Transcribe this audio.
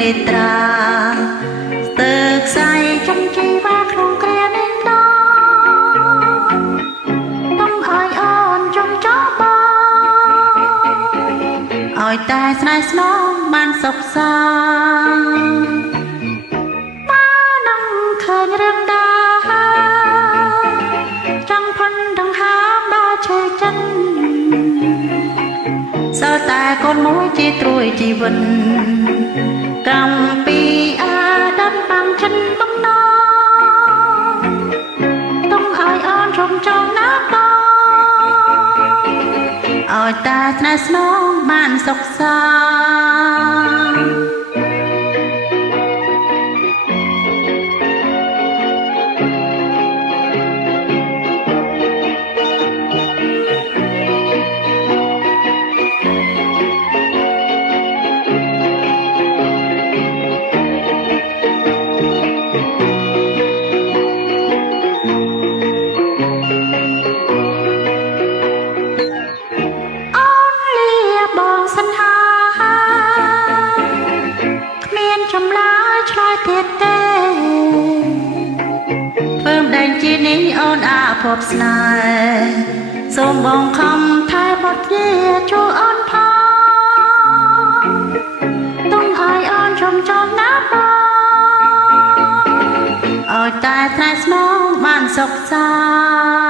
នេត្រាស្ទើរខ្សែចង់ជ័យវាក្នុងគ្រានេះតំឲ្យអូនចង់ចោលបងឲ្យតែស្នេហ៍ស្នងបានសុខសាបាននឹងឃើញរឿងដាចង់ផុនដង្ហើមដល់ឈើចិនសើតែកូនមួយជាត្រួយជីវិតកំពីអាដាំបាំងចិនបំណងទុំឲ្យអូនរំចងណាបងឲ្យតែស្នេហ៍ស្នងបានសុខសាចម្លើយឆ្លើយទៀតទេធ្វើម្ដេចជានេះអូនអាភពស្នេហ៍សូមបងខំថែបទជាជួយអូនផងទុំឲ្យអូនចំចំណាប់ឲ្យតែស្នេហ៍ស្នងបានសុខសាន្ត